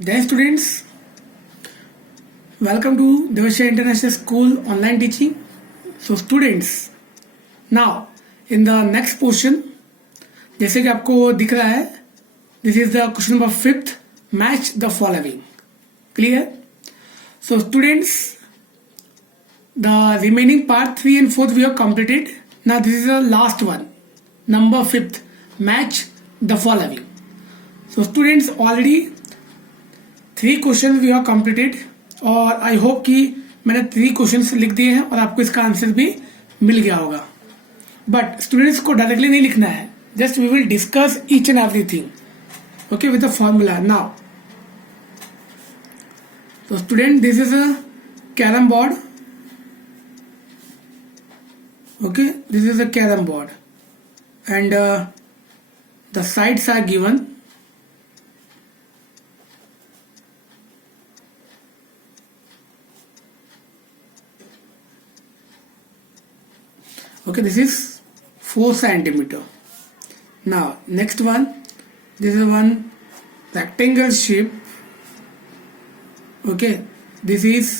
Dear students, welcome to Devasya International School online teaching. So students, now in the next portion, जैसे कि आपको दिख रहा है, this is the question number 5th, match the following. Clear? So students, the remaining part 3 and 4th we have completed. Now this is the last one, number 5th, match the following. So students, already 3 question we have completed और I hope कि मैंने 3 questions लिख दिए हैं और आपको इसका answer भी मिल गया होगा. बट स्टूडेंट्स को डायरेक्टली नहीं लिखना है, just we will discuss each and everything okay with the formula. Now तो student, this is a carrom board. Okay, this is a carrom board and the sides are given. Okay, this is 4 centimeter. Now next one, this is one rectangle shape. Okay, this is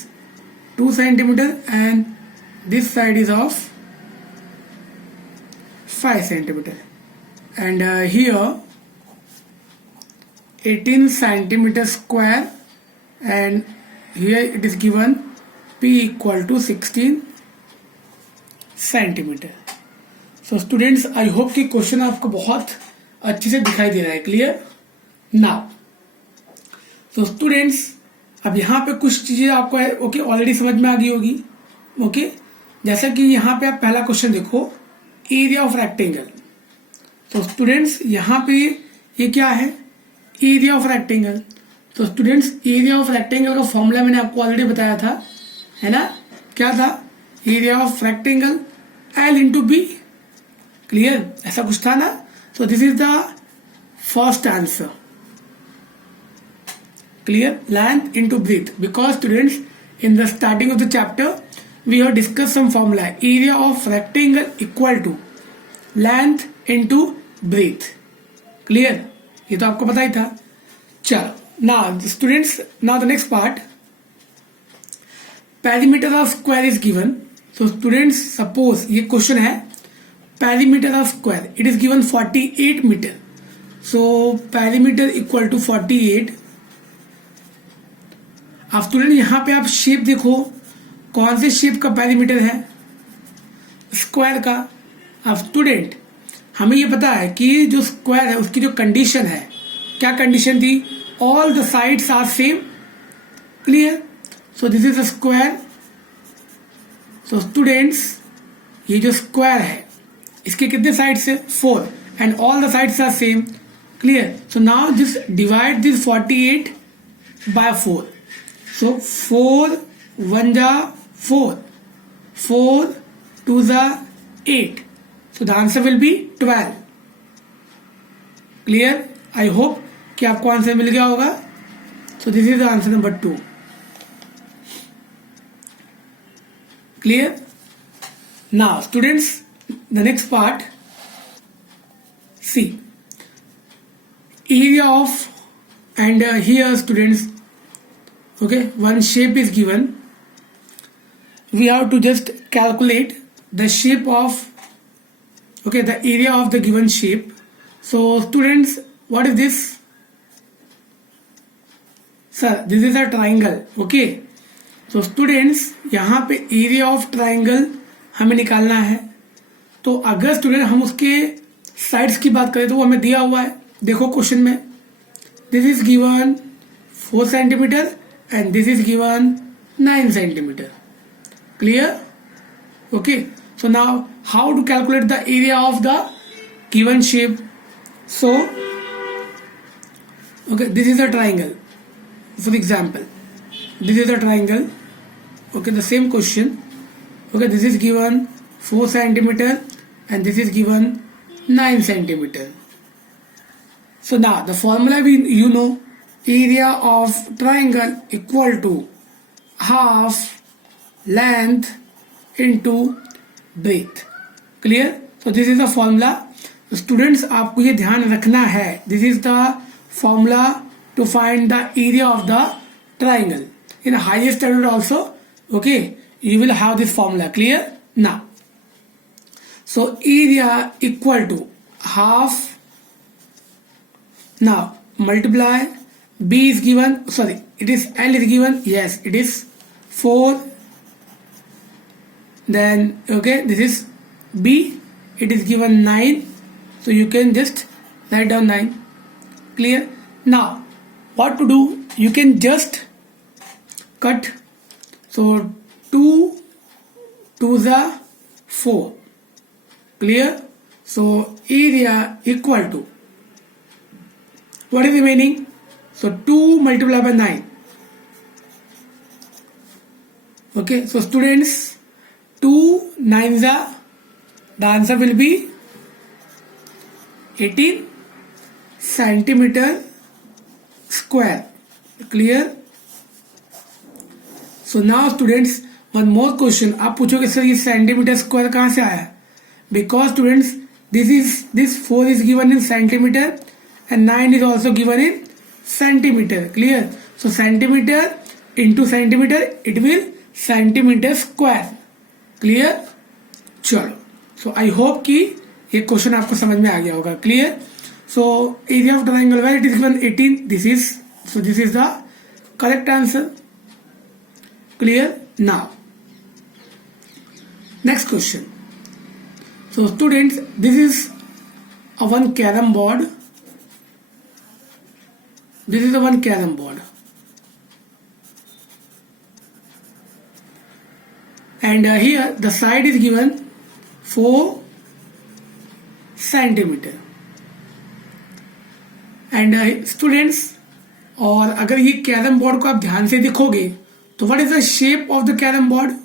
2 centimeter and this side is of 5 centimeter and here 18 centimeter square and here it is given P equal to 16 centimetre. So students, I hope कि question आपको बहुत अच्छे से दिखाई दे रहा है. Clear? Now तो students, अब यहाँ पे कुछ चीजें आपको ओके ऑलरेडी समझ में आ गई होगी. ओके, जैसा कि यहाँ पे आप पहला क्वेश्चन देखो, एरिया ऑफ रेक्टेंगल. तो स्टूडेंट्स, यहाँ पे ये क्या है? Area of rectangle. तो स्टूडेंट्स, एरिया ऑफ रेक्टेंगल का फॉर्मूला मैंने आपको ऑलरेडी बताया था, है ना? क्या था? Area of rectangle L into B. Clear? ऐसा कुछ था ना? So this is the first answer. Clear? Length into breadth. Because students, in the starting of the chapter we have discuss some formula. Area of rectangle equal to length into breadth. Clear? ये तो आपको पता ही था. चलो, now students, now the next part, perimeter of square is given. तो students, suppose ये question है, perimeter of square it is given 48 metre. So perimeter equal to 48. अब स्टूडेंट, यहां पे आप शेप देखो, कौन से शेप का पेरीमीटर है? स्क्वायर का. अब स्टूडेंट, हमें ये पता है कि जो स्क्वायर है उसकी जो कंडीशन है, क्या कंडीशन थी? All the sides are same. Clear? So this is a square. तो स्टूडेंट्स, ये जो स्क्वायर है इसके कितने साइड्स है? 4 and all the sides are same. Clear? So now this divide this 48 by 4. So 4 1 जा 4, 4 2 जा 8. So the answer will be 12. Clear? I hope कि आपको आंसर मिल गया होगा. So this is the answer number 2. Clear? Now students, the next part, see area of, and here students, okay, one shape is given. We have to just calculate the shape of, okay, the area of the given shape. So students, what is this? Sir, this is a triangle. Okay, तो students, यहाँ पे area of triangle हमें निकालना है. तो अगर student हम उसके साइड्स की बात करें तो वो हमें दिया हुआ है. देखो क्वेश्चन में, this is given 4 centimetre and this is given 9 centimetre. Clear? Okay, so now how to calculate the area of the given shape? So okay, this is a triangle. For example, this is a triangle. Okay, the same question. Okay, this is given 4 centimeter and this is given 9 centimeter. So now the formula you know, area of triangle equal to half length into breadth. Clear? So this is the formula. Students, आपको ये ध्यान रखना है. This is the formula to find the area of the triangle. In a higher standard also, okay, you will have this formula. Clear? Now, so area equal to half. Now multiply. B is given, sorry, it is L is given. Yes, it is 4. Then okay, this is B, it is given 9, so you can just write down 9. Clear? Now what to do? You can just cut. So 2 to the 4. Clear? So area equal to, what is remaining? So 2 multiplied by 9. Okay, so students, 2 9s are, the answer will be 18 centimeter square. Clear? So now students, one more question. आप पूछोगे sir ये centimetre square कहाँ से आया? Because students, this 4 is given in centimeter and 9 is also given in centimeter. Clear? So centimeter into centimeter, it will centimeter square. Clear? चलो, so I hope कि ये question आपको समझ में आ गया होगा. Clear? So area of triangle where it is given 18. This is the correct answer. Clear? Now next question. So students, this is a one carom board. This is the one carom board, and here the side is given 4 centimeter. And students, और अगर ये carrom board को आप ध्यान से देखोगे तो what is the shape of the carom board?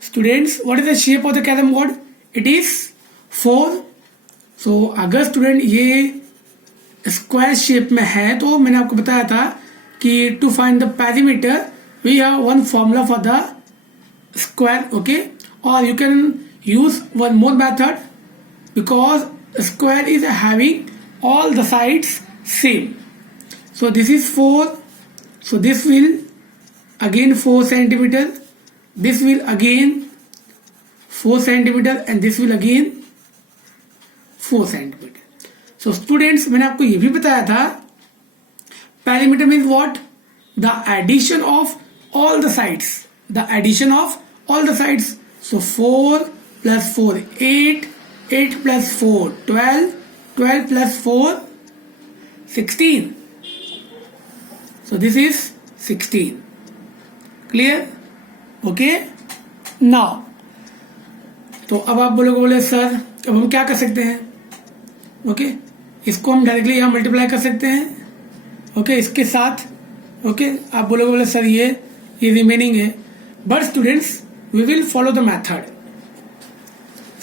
Students, what is the shape of the carom board? It is 4. So अगर स्टूडेंट ये स्क्वायर शेप में है तो मैंने आपको बताया था कि to find the perimeter we have one formula for the square. Okay, और you can use one more method because square is having all the sides same. So this is 4. So this will again 4 centimeter. This will again 4 centimeter and this will again 4 centimeter. So students, मैंने आपको ये भी बताया था perimeter means what? The addition of all the sides. The addition of all the sides. So 4 plus 4 8, 8 plus 4 12, 12 plus 4 16. So this is 16. Clear? Okay. Now तो अब आप बोले सर अब हम क्या कर सकते हैं? ओके, इसको हम डायरेक्टली यहाँ मल्टीप्लाई कर सकते हैं. ओके, इसके साथ. ओके, आप बोले सर ये रिमेनिंग है. But students, we will follow the method.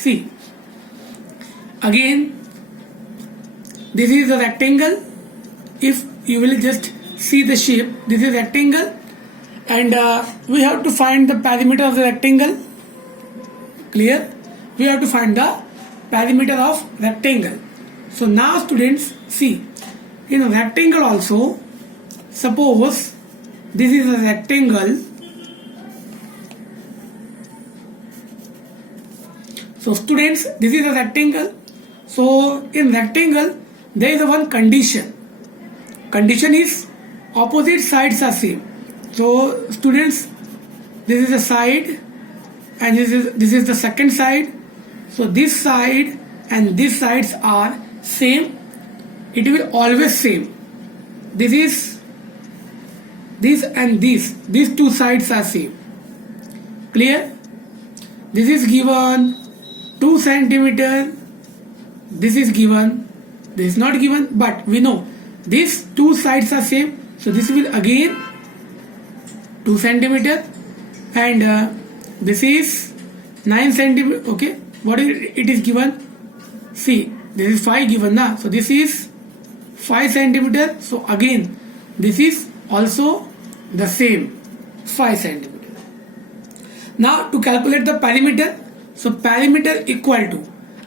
See again, this is the rectangle. If you will just see the shape, this is rectangle. And we have to find the perimeter of the rectangle. Clear? We have to find the perimeter of rectangle. So now students, see, in a rectangle also, suppose this is a rectangle. So students, this is a rectangle. So in rectangle there is a one condition. Condition is opposite sides are same. So students, this is the side and this is the second side. So this side and these sides are same. It will always same. This and these two sides are same. Clear? This is given 2 centimeter. This is given. This is not given, but we know these two sides are same. So this will again 2 centimeter and this is 9 centimeter. Okay, what is it is given? See, this is 5 given na, so this is 5 centimeter. So again this is also the same 5 centimeter. Now to calculate the perimeter, so perimeter equal to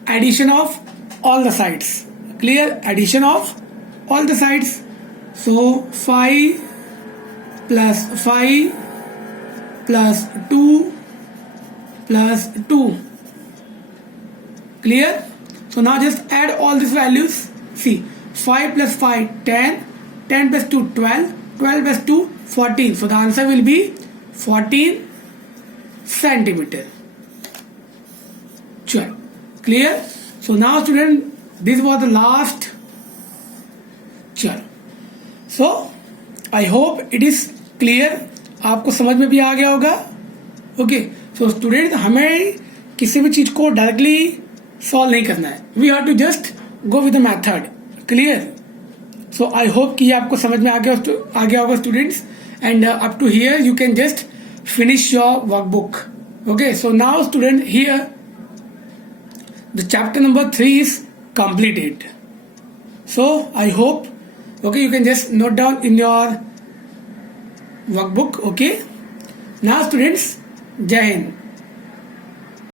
addition of all the sides. Clear? Addition of all the sides. So 5 plus 5 plus 2 plus 2. Clear? So now just add all these values. See, 5 plus 5 10, 10 plus 2 12, 12 plus 2 14. So the answer will be 14 centimeter. Sure. Clear? So now student, this was the last. Sure. So I hope it is clear. आपको समझ में भी आ गया होगा. Okay. So student, हमें किसी भी चीज को डायरेक्टली सॉल्व नहीं करना है. We have to just go with the method. Clear? So I hope कि आपको समझ में आ गया होगा students. And up to here you can just finish your workbook. Okay. So now student, here the chapter number 3 is completed. So I hope, okay, you can just note down in your workbook. Okay, now students, Jai Hind.